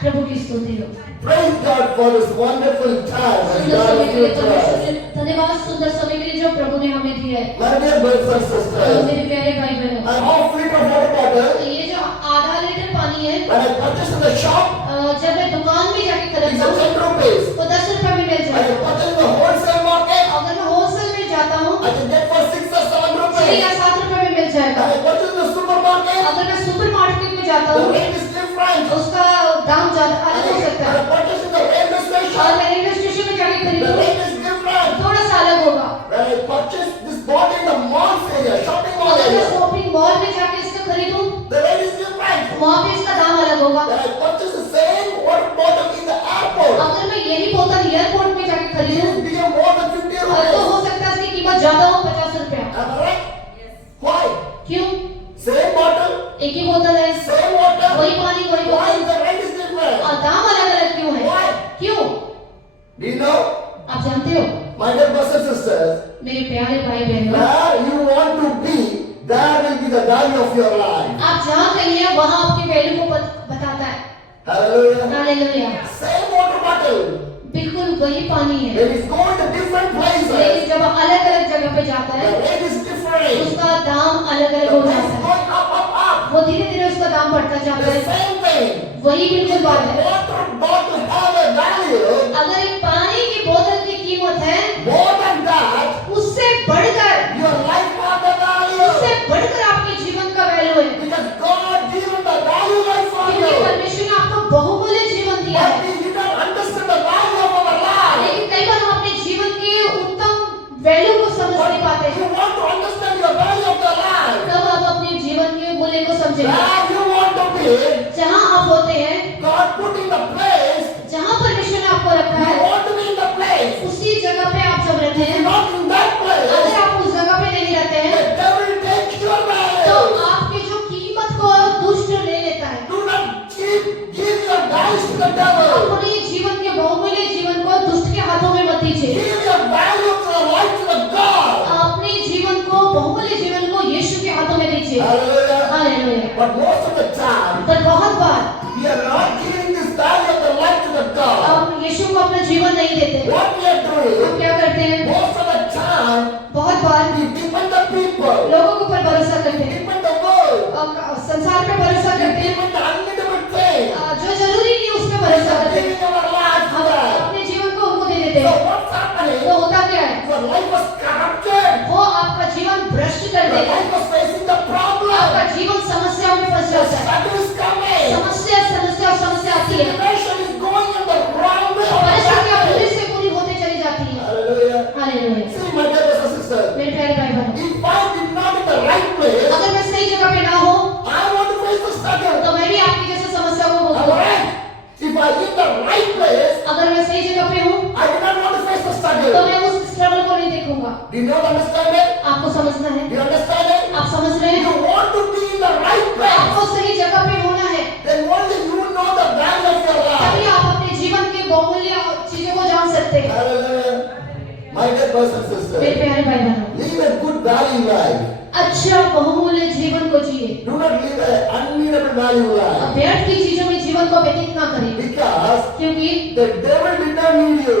प्रभु की स्तुति हो। Praise God for this wonderful time that सुंदर God समय has के लिए given to परमेश्वर us. के धन्यवाद, सुंदर समय के लिए जो प्रभु ने हमें दिया है। My dear brothers and sisters, मेरे प्यारे भाई बहनों, a half liter water bottle, ये जो आधा लीटर पानी है, when I purchase in the shop, जब मैं दुकान में जाके it's खरीदता a हूँ 10 rupees. तो 10 रुपए में मिल When जाता I है। purchase in the wholesale market, अगर मैं होलसेल में जाता हूँ I can get for 6 or 7 6 rupees. या 7 रुपए में मिल When जाएगा। I purchase in the supermarket, अगर मैं सुपर मार्केट में जाता the हूँ rate is different. उसका दाम ज्यादा When अलग हो सकता I है, purchase in the railway और station, मैं रेलवे स्टेशन में जाके the खरीदूँ rate is different. थोड़ा सा अलग होगा। When I purchase this bottle in the mall area, shopping mall अगर मैं area, शॉपिंग मॉल में जाके इसको खरीदूँ the rate is different. वहाँ पे इसका दाम अलग होगा। When I purchase the same water bottle in the airport, अगर मैं यही बोतल एयरपोर्ट में जाके it खरीदूँ will be more than 50 तो rupees. हो सकता है इसकी कीमत ज्यादा हो, 50 रुपया। Am I right? Why? क्यों? Same bottle, एक ही बोतल है, same water. वही पानी वही Why बोतल, is the rate is different? और दाम अलग अलग क्यों है? Why? क्यों? Do you know? आप जानते हो My dear brothers and sisters, मेरे प्यारे भाई बहनों, where you want to be, there will be the value of your life. आप जहाँ कहीं हैं वहाँ आपकी वैल्यू को बताता है। Hallelujah. Hallelujah. Same water bottle. बिल्कुल वही पानी है, When it's going to different places, लेकिन जब अलग अलग जगह पे जाता the है rate is different. उसका दाम अलग अलग The हो price जाता is है। going up. वो धीरे धीरे उसका दाम बढ़ता जाता The है। same thing. वही बिल्कुल The बात है। water bottle have a value. अगर एक पानी की बोतल की कीमत है, More than that, उससे बढ़कर your life have a value. उससे बढ़कर आपके जीवन का वैल्यू है, Because God given the value life for क्योंकि you. परमेश्वर ने आपको बहुमूल्य जीवन दिया But है। we did not understand the value of our life. लेकिन कई बार हम अपने जीवन के उत्तम वैल्यू को समझ नहीं पाते But you हैं। want to understand the value of your life. तब आप अपने जीवन के मूल्य को समझेंगे। Where you want to be, जहाँ आप होते हैं, God put in the place. जहाँ परमेश्वर ने आपको रखा You है, want to be in the place. उसी जगह पे आप जब रहते If हैं, you're not in that अगर place, आप उस जगह पे नहीं रहते the हैं devil takes your तो value. आपकी जो कीमत को दुष्ट ले लेता है। Do not give your values to the devil. अपने जीवन के बहुमूल्य जीवन को दुष्ट के हाथों में मत दीजिए। Give your value of your life to the God. अपने जीवन को बहुमूल्य जीवन को यीशु के हाथों में दीजिए। Hallelujah. Hallelujah. But most of the time, पर बहुत बार we are not giving this value of the life to the God. हम यीशु को अपना जीवन नहीं देते। What we are हम doing, क्या करते हैं? most of the time, बहुत बार we depend the people, लोगों के ऊपर भरोसा करते हैं, depend the world, संसार पे भरोसा we करते हैं, depend the unlimited thing. जो जरूरी नहीं उस पे भरोसा करते हैं। Giving our life to हम that. अपने जीवन को उनको दे देते So हैं। what's happening? तो होता क्या है? Your life was corrupted. वो आपका जीवन भ्रष्ट कर Your देगा। life was facing the problem. आपका जीवन समस्या में फंस The जाता है। struggle is coming. समस्या आती है। Situation is going in the wrong way. परिस्थितियां बुरी से बुरी होते चली जाती है। Hallelujah. Hallelujah. See, my dear brothers and sisters, मेरे प्यारे भाई बहनों, if I did not in the right place, अगर मैं सही जगह पे ना हो I want to face the struggle. तो मैं भी आपकी जैसे समस्या को Am I भोगूंगा। right? If I in the right place, अगर मैं सही जगह पे हूँ I do not want to face the तो struggle. मैं उस स्ट्रगल को नहीं देखूंगा। Do you not understand it? आपको समझना है। Do you understand it? आप समझ रहे You हैं? want to be in the right place, आपको सही जगह पे होना है, then only you know the value of your तभी life. आप अपने जीवन के बहुमूल्य चीजों को जान सकते हैं। Hallelujah. My dear brothers and मेरे sisters, प्यारे भाई बहनों, live a good value life. अच्छा बहुमूल्य जीवन को जिए। Do not live an unneedable value life. व्यर्थ की चीजों में जीवन को व्यतीत ना करें, Because क्योंकि the devil did not need you.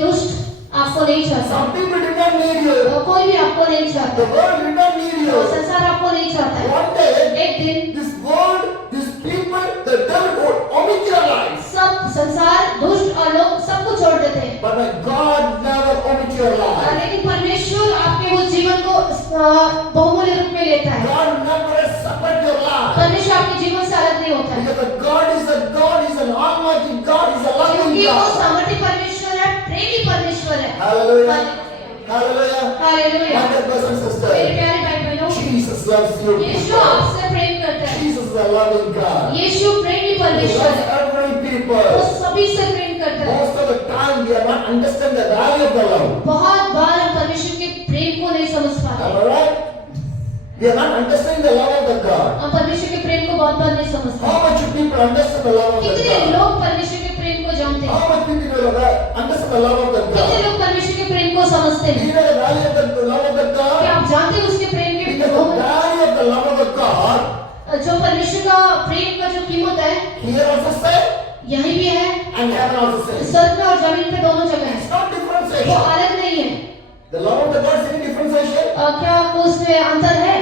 दुष्ट आपको नहीं चाहता। Some people did not need you. कोई भी आपको नहीं The चाहता। world did not need you. संसार आपको नहीं चाहता है। One day, एक दिन this world, these people, the devil would omit your life. सब संसार दुष्ट और लोग सबको छोड़ देते हैं, But my God never omit your life. लेकिन परमेश्वर आपके उस जीवन को बहुमूल्य रूप में लेता है। God never separate your life. परमेश्वर आपके जीवन से अलग नहीं होता है, Because the God is an almighty God, is a loving क्योंकि वो God. सामर्थी परमेश्वर है, प्रेमी परमेश्वर है। Hallelujah. Hallelujah. Hallelujah. My dear brothers and मेरे sisters, प्यारे भाई बहनों, Jesus loves you. यीशु आपसे प्रेम करता है। Jesus is a loving God. यीशु प्रेमी He परमेश्वर loves है, every वो people. सभी से प्रेम करता है। Most of the time we are not understand the value of the love. बहुत बार हम परमेश्वर के प्रेम को नहीं समझ पाते। Am I right? We are not understanding the love of the God. हम परमेश्वर के प्रेम को बहुत बार नहीं समझते। How much people understand the love of the कितने God? लोग परमेश्वर के प्रेम को जानते हैं? How much people understand the love of the कितने God? लोग परमेश्वर के प्रेम को समझते Do हैं? you know the value of the love of the क्या God? आप जानते हैं उसके प्रेम के Because the value of the love of the God, जो परमेश्वर का प्रेम का जो कीमत है, here also say, यहीं भी है, and heaven also same. स्वर्ग में और जमीन पे दोनों जगह है, It's not वो differentiation. अलग नहीं है। The love of the God is any differentiation? क्या आपको उसमें अंतर है?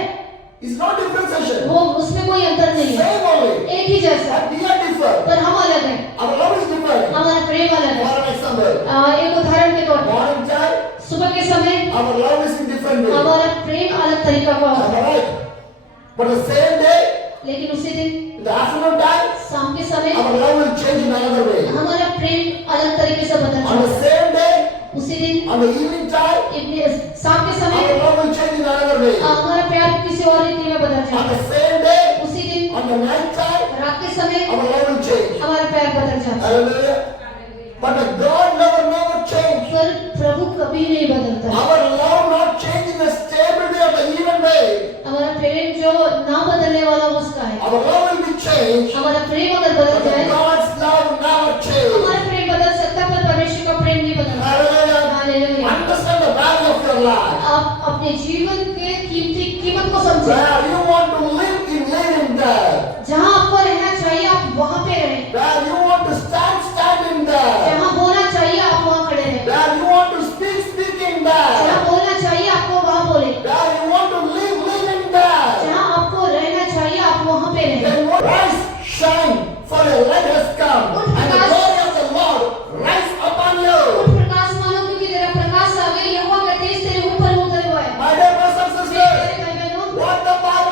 It's not differentiation. वो उसमें कोई अंतर नहीं है, Same only. एक ही जैसा, But we are different. पर हम अलग हैं, Our love is different. हमारा प्रेम अलग है। For an example, एक उदाहरण के तौर पर morning time, सुबह के समय our love is in different way. हमारा प्रेम अलग तरीका का होता Am है, I right? But the same day, लेकिन उसी दिन in the afternoon time, शाम के समय our love will change in another way. हमारा प्रेम अलग तरीके से बदल On the जाता है। same day, उसी दिन on the evening time, शाम के समय our love will change in another way. हमारा प्यार किसी और रीति में बदल On जाता the है। same day, उसी दिन on the night time, रात के समय our love will change. हमारा प्यार बदल जाता है। Hallelujah. But the God never change. पर प्रभु कभी नहीं बदलता है। Our love not change in the stable way or the even way. हमारा प्रेम जो ना बदलने वाला वो उसका है। Our love will be changed. हमारा प्रेम अगर बदल But जाए, God's love never change. हमारा प्रेम बदल सकता है पर परमेश्वर का प्रेम नहीं बदलता। Hallelujah. Hallelujah. Understand the value of your life. आप अपने जीवन के कीमत को समझें। Where you want to live in there. जहाँ आपको रहना चाहिए आप वहाँ पे रहें। Where you want to stand in there. जहाँ बोलना चाहिए आप वहाँ खड़े रहें। Where you want to speak in there. जहाँ बोलना चाहिए आपको वहाँ बोले। Where you want to live in there. जहाँ आपको रहना चाहिए आप वहाँ पे रहें। Then what? Rise, shine, for your light has come, and the glory of the Lord rise upon you. उठ प्रकाश मानो क्योंकि तेरा प्रकाश आ गया, यहोवा का तेज तेरे ऊपर उतर हुआ है। My dear brothers and sisters, मेरे भाई बहनों, what the Bible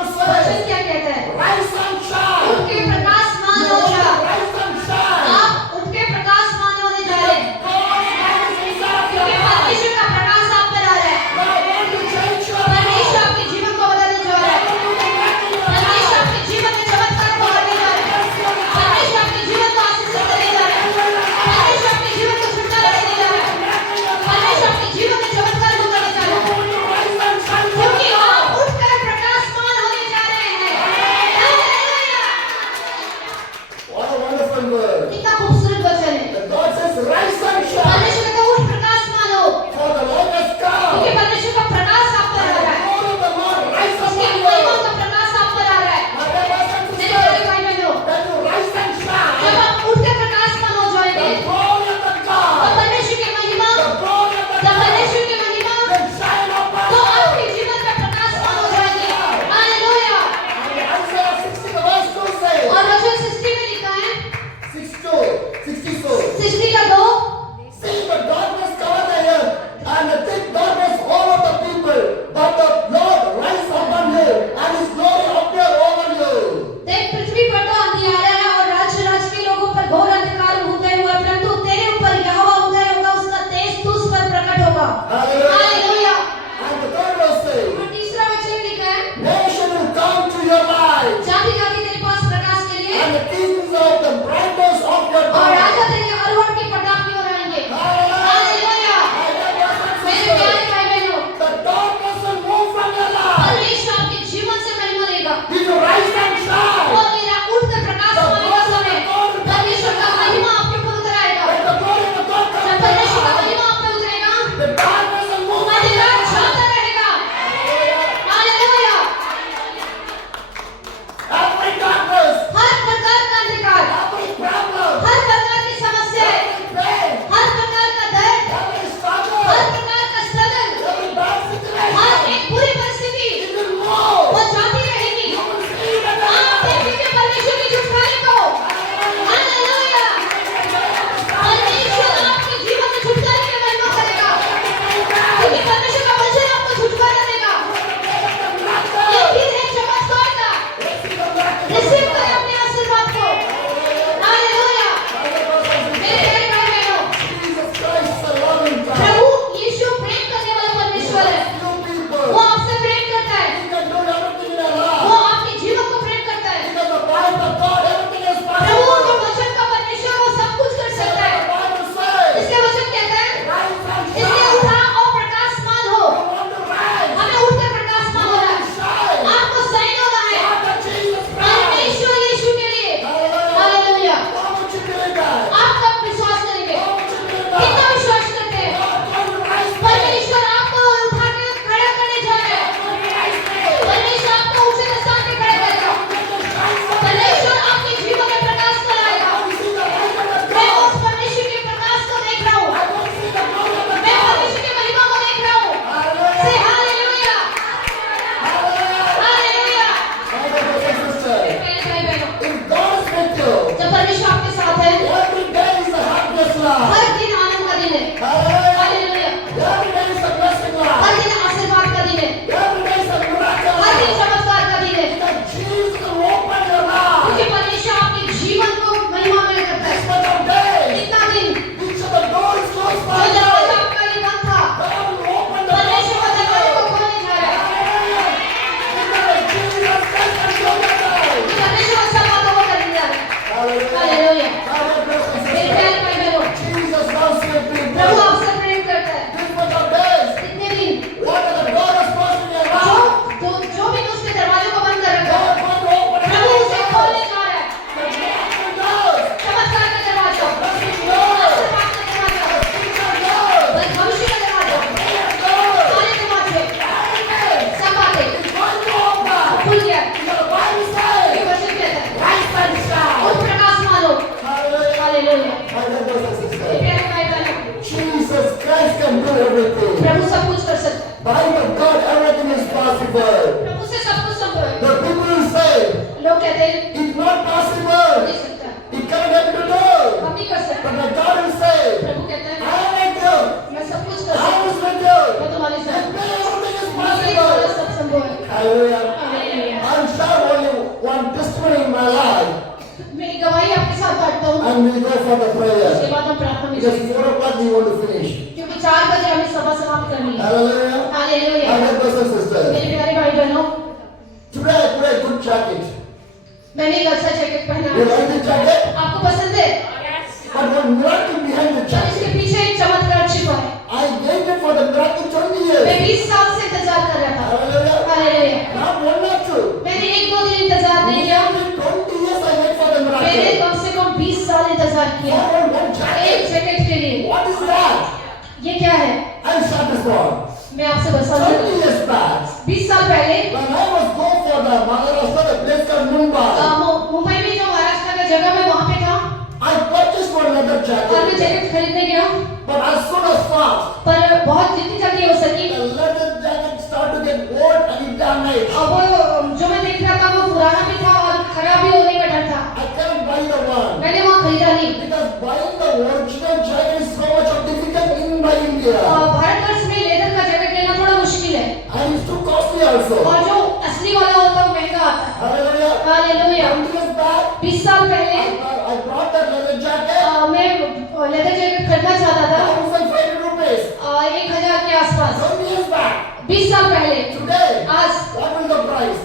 My brothers and sisters, प्यारे भाई बहनों, Jesus Christ can do everything. प्रभु सब कुछ कर सकता है, By the God, everything is possible. प्रभु से सब कुछ संभव है। The people who say लोग कहते हैं it's not possible, नहीं सकता, it cannot able to do. हम नहीं कर सकते। But the God will say, प्रभु कहते हैं I am with you. मैं सब कुछ कर I सकता हूँ, was with you. मैं तुम्हारे साथ And हूँ। everything is मेरे द्वारा possible. सब संभव है। Hallelujah. Hallelujah. I'll share only one testimony in my life, मैं एक गवाही आपके साथ बांटता हूँ, and we'll go for the उसके prayer. बाद हम प्रार्थना में Because जाएंगे, 4 o'clock we want to finish. क्योंकि 4 बजे हमें सभा समाप्त करनी है। Hallelujah. Hallelujah. My brothers and sisters, मेरे प्यारे भाई बहनों, today I put a good jacket. मैंने एक अच्छा जैकेट पहना You है। like the jacket? आपको पसंद है? But one miracle behind the जब jacket. इसके पीछे एक चमत्कार छिपा है। I waited for the miracle 20 मैं years. 20 साल से इंतजार कर रहा था। Hallelujah. Hallelujah. Not one or two. मैंने 1-2 दिन इंतजार नहीं किया, Nearly 20 years I wait for the मैंने miracle. कम से कम 20 साल इंतजार किया For one एक jacket. जैकेट के लिए। What is that? ये क्या है? I'll share this one. मैं आपसे बता 20 दूं, years back, 20 साल पहले when I was go for the Maharashtra, the place called Mumbai, Mumbai में जो महाराष्ट्र का जगह मैं वहाँ पे था I purchased one leather और मैं jacket. जैकेट खरीदने गया, But as soon as fast, पर बहुत जितनी जल्दी हो सकी, the leather jacket started to get old and it damaged. अब वो जो मैं देख रहा था वो पुराना भी था और खराब भी होने का डर था। I can't buy the one. मैंने वहाँ खरीदा नहीं। Because buying the original jacket is so much of difficult in by India. Bharatvarsh में लेदर का जैकेट लेना थोड़ा मुश्किल है And it's too costly also. और जो असली वाला होता है वो महंगा आता है। Hallelujah. हालेलुया। 20 years back, 20 साल पहले I bought that leather jacket. मैं लेदर जैकेट खरीदना चाहता था 1,500 rupees. 1000 के आसपास। 20 years back. 20 साल पहले। Today, आज what will the price?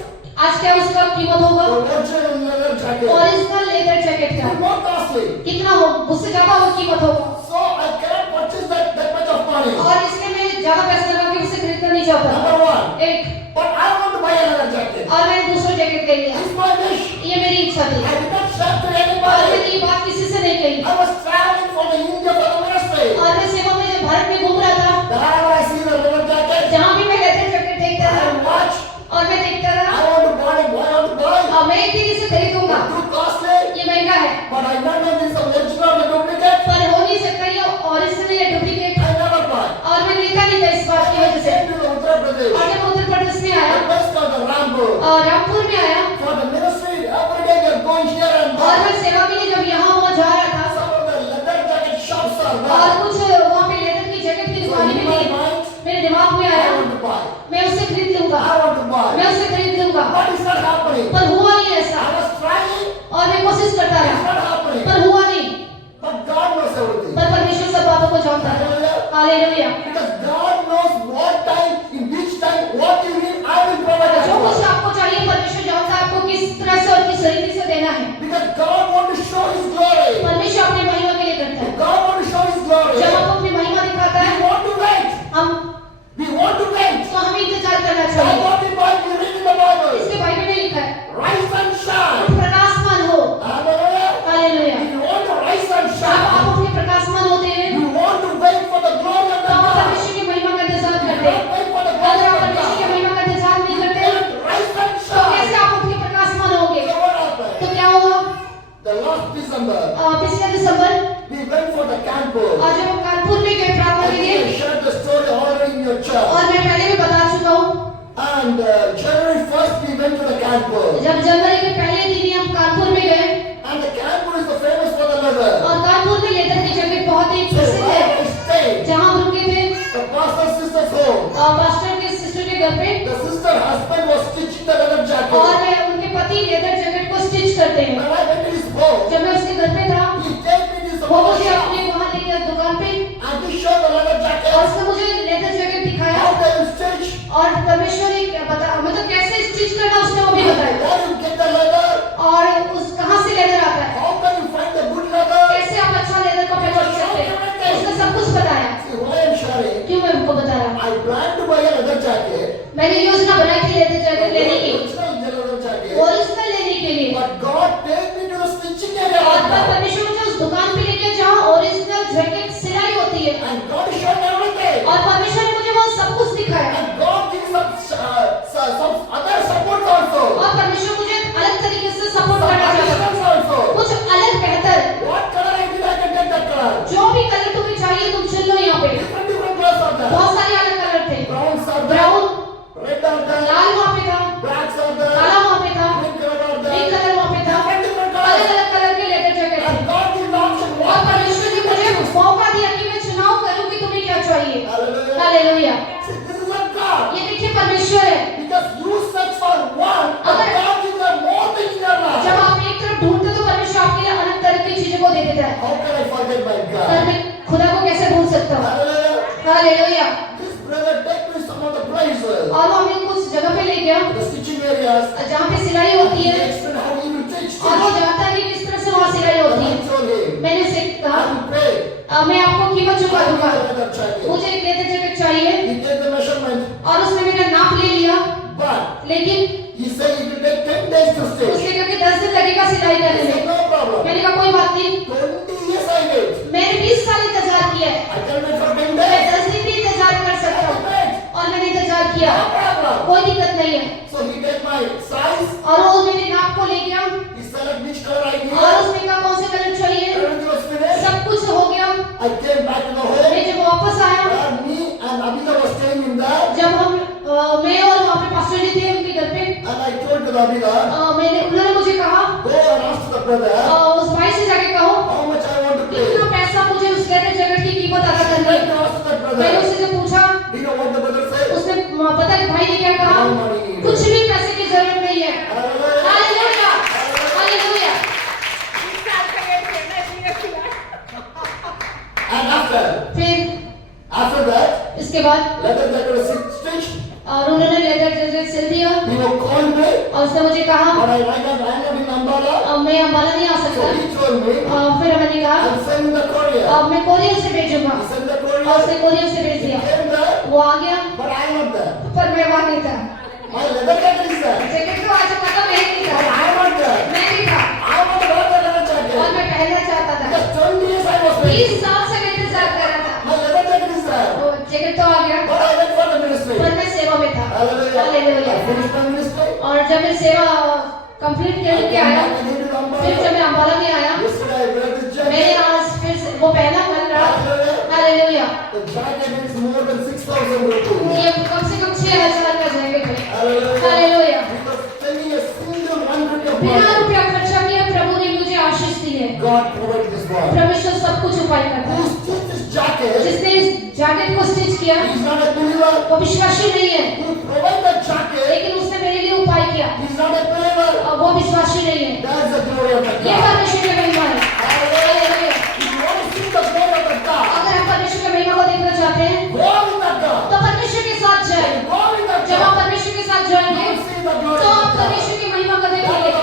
आज क्या उसका कीमत होगा? The original leather jacket. Original leather jacket का It's more costly. कितना हो, उससे ज्यादा वो कीमत होगा So I cannot purchase that much of money. और इसलिए मैं ज्यादा पैसे लगा के उसे खरीदना नहीं चाहता। Number one. एक But I want to buy another jacket. और मैंने दूसरा जैकेट ले लिया। It's my wish. ये मेरी इच्छा थी I did not share to और anybody. मैंने ये बात किसी से नहीं कही। I was traveling from India for the ministry. और मैं सेवा में जब भारत में घूम रहा था, Wherever I see the leather jacket, जहाँ भी मैं लेदर जैकेट देखता I था watch. और मैं देखता I था want to buy it. Why not to buy? और मैं एक दिन इसे खरीदूंगा, Too costly. ये महंगा है But I don't know this is original or duplicate. पर हो नहीं सकता ये ओरिजिनल या डुप्लीकेट। I never buy. और मैं लेता नहीं था इस बात की I वजह से। came to the Uttar Pradesh. और जब उत्तर प्रदेश में आया The best of the Rampur. और रामपुर में आया For the ministry, every day they're going here and और there. मैं सेवा के लिए जब यहाँ वहाँ जा रहा था Some of the leather jacket shops are और there. कुछ वहाँ पे लेदर की जैकेट की So दुकानें in भी my थी, mind, मेरे दिमाग में I आया want to buy. मैं उसे खरीद लूंगा, I want to मैं buy. उसे खरीद लूंगा, But it's not happening. पर हुआ नहीं ऐसा I was trying. और मैं कोशिश करता It's रहा not happening. पर हुआ नहीं। But God knows everything. पर परमेश्वर सब बातों को जानता है। Hallelujah. Hallelujah. Because God knows what time, in which time, what you need, I will provide it जो for कुछ you. आपको चाहिए परमेश्वर जानता है आपको किस तरह से और किस तरीके से देना है। Because God wants to show His glory. परमेश्वर अपनी महिमा के लिए करता है। God wants to show His glory. जब आपको अपनी महिमा दिखाता We है want to wait. We want to wait. तो हमें इंतजार करना That's चाहिए। what the Bible, we read in the Bible. इसके बाइबल में लिखा है Rise and shine. प्रकाशमान हो। Hallelujah. Hallelujah. If you want to rise and आप shine, अपने प्रकाशमान होते हैं you want to wait for the glory of तो the आप God. परमेश्वर की महिमा का इंतजार You करते हैं। don't wait for the अगर glory आप of परमेश्वर की God. महिमा का इंतजार नहीं करते Then rise and तो कैसे shine. आप अपने प्रकाशमान होंगे? So what happened? तो क्या हुआ? The last December, पिछले दिसंबर we went for the campus. आज हम कानपुर में गए प्रार्थना I के think लिए I shared the story already in your church. और मैं पहले भी बता चुका हूँ। And January 1st, we went to the campus. जब जनवरी के पहले दिन ही हम कानपुर में गए And the campus is famous for the leather. और कानपुर में लेदर की जैकेट बहुत ही So प्रसिद्ध where है। I stayed, जहाँ हम रुके थे the pastor's sister's home. Pastor के सिस्टर के घर पे The sister husband was stitching the leather और jacket. उनके पति लेदर जैकेट को स्टिच करते हैं। When I went to his home, जब मैं उसके घर पे था he gave me this वो whole मुझे shop अपने वहाँ ले गया दुकान पे and he showed the leather और jacket. उसने मुझे लेदर जैकेट दिखाया How they will stitch, और परमेश्वर ने क्या बता मतलब कैसे स्टिच करना उसने वो भी बताया where you get the leather, और उस कहाँ से लेदर आता है, how can you find the good leather. कैसे आप अच्छा लेदर को पहचान सकते हैं, उसने सब कुछ बताया। See, why I'm sharing, क्यों मैं उनको बता रहा हूँ? I planned to buy a leather jacket, मैंने योजना बनाई थी लेदर जैकेट लेने की, original leather jacket. ओरिजिनल लेने के लिए But God take me to the stitching area और right तब now. परमेश्वर मुझे उस दुकान पे लेके जहाँ ओरिजिनल जैकेट सिलाई होती है And God showed everything. और परमेश्वर ने मुझे वो सब कुछ दिखाया And God gives some other support also. और परमेश्वर मुझे अलग तरीके से सपोर्ट Some करना चाहता additional था, खो दे देता है। How can I forget my पर God? मैं खुदा को कैसे भूल सकता हूँ? Hallelujah. Hallelujah. This brother take me some of the places, और वो हमें कुछ जगह पे ले गया the stitching areas. जहाँ पे सिलाई होती He है explained how he will teach. और वो जानता है कि किस तरह से वहाँ सिलाई होती है। I told him, मैंने उसे कहा I will pay. मैं आपको कीमत चुका I दूंगा, will leather jacket. मुझे एक लेदर जैकेट चाहिए। He take the measurement, और उसने मेरा नाप ले लिया, but लेकिन he said it will take 10 days to stitch. उसने कहा कि 10 दिन लगेगा सिलाई I करने said, में। no problem. मैंने कहा कोई बात नहीं, 20 years I wait. मैंने 20 साल इंतजार किया है, I can wait for 10 मैं days. 10 दिन भी इंतजार कर I सकता will हूँ। wait. और मैंने इंतजार किया, No problem. कोई दिक्कत नहीं है। So he take my size. और वो मेरे नाप को ले गया He select which color I need. और उसने कहा कौन से कलर चाहिए, Everything was finished. सब कुछ हो गया। I came back to the home. मैं जब वापस आया, Where me and Abida was staying in there. जब मैं और वहाँ पे पास्टर जी थे उनके घर पे, And I told to the Abida, उन्होंने मुझे कहा go and ask the brother उस भाई से जाके कहो how much I want to pay. कितना पैसा मुझे उस लेदर जैकेट की कीमत अदा करनी Then है। I asked the मैंने brother, उससे जब पूछा, do you know what the brother said? उसने पता है भाई ने क्या कहा, No money. कुछ भी पैसे की जरूरत नहीं है। Hallelujah. Hallelujah, hallelujah. And फिर after that, इसके बाद leather jacket was stitched. और उन्होंने लेदर जैकेट सिल दिया He was called me, और उसने मुझे कहा but I am not in Ambala. मैं अम्बाला नहीं आ So सकता। he told me, फिर मैंने कहा I'm sending the courier. मैं कोरियर से भेजूंगा। He sent the और courier. उसने कोरियर से भेज दिया, Came there, वो आ गया, but I am not there. पर मैं वहाँ नहीं था। My leather jacket is there, jacket तो आज पता मैं नहीं but था, I am not there. मैं नहीं था I want to wear the leather और jacket. मैं पहनना चाहता था। Just 20 years I was waiting. 20 साल से मैं इंतजार कर रहा था। My leather jacket is there, वो जैकेट तो आ गया, but I went for the ministry. पर मैं सेवा में था। Hallelujah. Hallelujah. I finished my ministry. और जब मैं सेवा कंप्लीट I करके came आया, back again to फिर Ambala. जब मैं अम्बाला में आया, Yesterday I wear this मैंने jacket. आज फिर से वो पहना कल रात। Hallelujah. Hallelujah. The jacket is more than 6,000 rupees. ये कम से कम 6,000 का जैकेट है। Hallelujah. Hallelujah. Because spending a single 1 rupee of बिना money, रुपया खर्चा किए प्रभु ने मुझे आशीष दी है। God provided this one. परमेश्वर सब कुछ उपाय करता Who है। stitched this jacket जिसने इस जैकेट को स्टिच किया is not a believer. वो विश्वासी नहीं है, Who provided the jacket लेकिन उसने मेरे लिए उपाय किया is not a believer. और वो विश्वासी नहीं है। That's the glory of the ये God. परमेश्वर की महिमा है। Hallelujah. If you want to see the glory of the God, अगर आप परमेश्वर की महिमा को देखना चाहते हैं go with the God. तो परमेश्वर के साथ जाएं। Go with the जब आप God. परमेश्वर के साथ जाएंगे You see the glory तो of आप the God. परमेश्वर की महिमा को देखेंगे।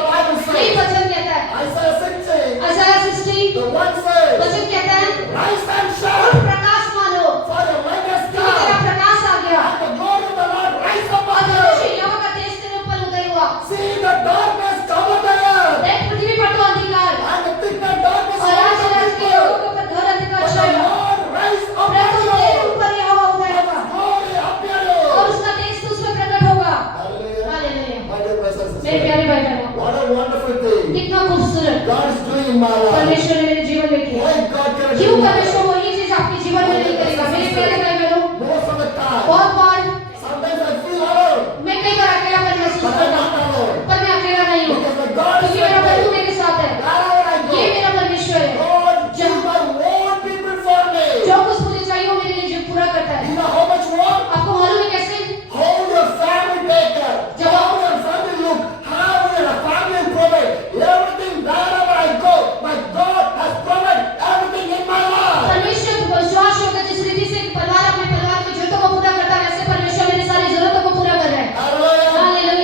यही वचन कहता है, Isaiah 60, Isaiah 60 the one says, वचन कहता है, rise and उठ shine, प्रकाश मानो, for your light has क्योंकि तेरा come, प्रकाश आ गया and the glory of the Lord rise और upon परमेश्वर you. यहोवा का तेज तेरे ऊपर उदय हुआ। See the darkness cover the earth, देख पृथ्वी पर तो अंधकार and the thickness darkness और आज over रात the के people. लोगों के ऊपर घोर अंधकार But the छाएगा। Lord rise upon परंतु तेरे you. ऊपर यहोवा उदय होगा Glory appear और you. उसका तेज तुझ पर प्रकट होगा। Hallelujah. Hallelujah. My dear brothers and मेरे sisters, प्यारे भाई बहनों, what a wonderful thing कितना खूबसूरत God is doing in my life. परमेश्वर ने मेरे जीवन में किया। Why God can do क्यों in my परमेश्वर